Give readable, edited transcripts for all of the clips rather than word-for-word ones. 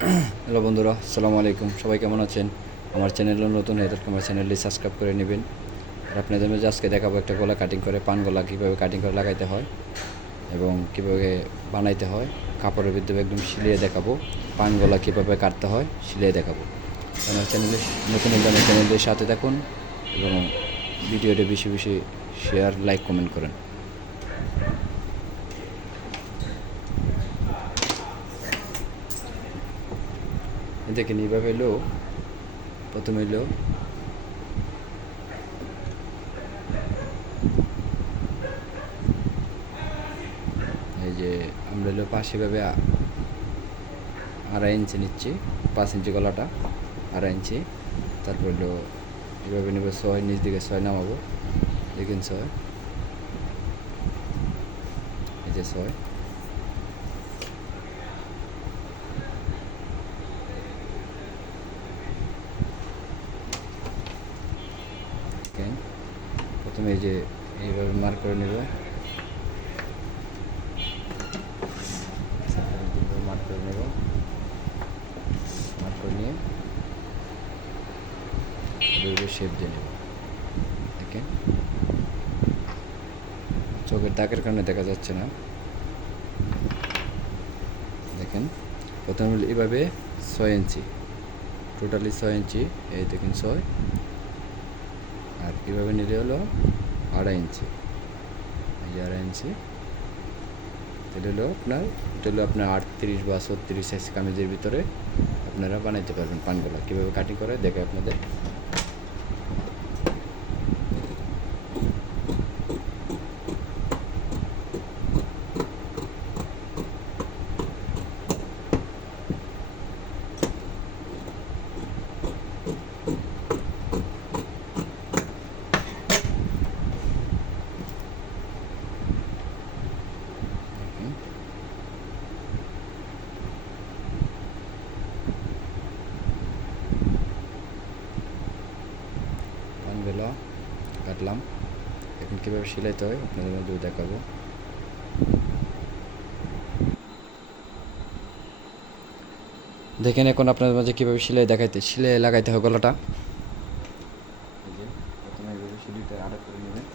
Hello বন্ধুরা, আসসালামু আলাইকুম। সবাই কেমন আছেন? আমার চ্যানেলে নতুন হয়ে থাকলে আমার চ্যানেলটি সাবস্ক্রাইব করে নেবেন। আর আপনাদের মাঝে আজকে দেখাবো একটা গলা কাটিং করে, পান গলা কীভাবে কাটিং করে লাগাইতে হয় এবং কীভাবে বানাইতে হয়। কাপড়ের ভিতরে একদম সিলিয়ে দেখাবো। পান গলা কীভাবে কাটতে হয় সিলিয়ে দেখাবো। আমার চ্যানেলে নতুন হলে আমার চ্যানেলটির সাথে থাকুন এবং ভিডিওটি বেশি বেশি শেয়ার, লাইক, কমেন্ট করেন। দেখেন এইভাবে এলো, প্রথমে এলো এই যে আমরা হলো পাশে ভাবে 2.5 ইঞ্চি নিচ্ছি, 5 ইঞ্চি গলাটা 2.5 ইঞ্চি। তারপর হলো এভাবে নেবে 6, নিচ দিকে 6 নামাবো। দেখুন 6, এই যে 6, দেখেন প্রথমে এই যে এইভাবে মার্ক করে নেব, মার্ক করে নেব, মার্ক করে নিয়ে এইভাবে শেপ দিয়ে নেব। দেখেন চোখের দাগের কারণে দেখা যাচ্ছে না। দেখেন প্রথমে এইভাবে 6 ইঞ্চি, টোটালি 6 ইঞ্চি, এই দেখেন 6, আর কীভাবে নিলে হলো 2.5 ইঞ্চি, এই 2.5 ইঞ্চি। তাহলে হলো আপনার, এটা হলো আপনার 38 বা 36 সাইজ কামিজের ভিতরে আপনারা বানাইতে পারবেন। পানগুলা কীভাবে কাটিং করে দেখে আপনাদের। পানগুলা কাটলাম, এখন কীভাবে সেলাইতে হয় আপনাদের মধ্যে দেখাবো। দেখেন এখন আপনাদের মাঝে কীভাবে সেলাই লাগাইতে হয় গলাটা। এই যে প্রথমে এইভাবে সিলিটা আড়া করে নেবেন।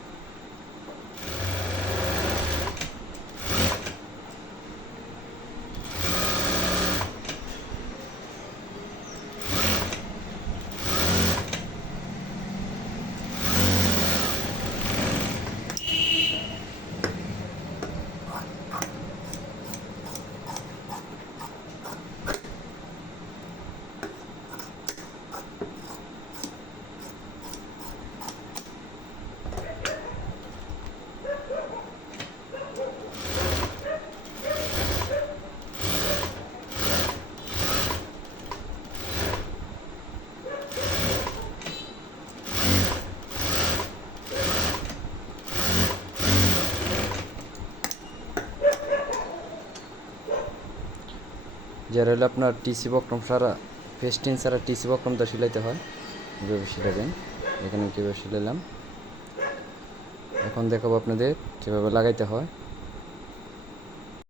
যারা হলো আপনার টিসি বক্রম সারা ফেস্টিন সারা টিসি বক্রমটা সিলাইতে হয়, কীভাবে সিলাবেন। এখানে কীভাবে সিলাইলাম, এখন দেখাবো আপনাদের কীভাবে লাগাইতে হয়।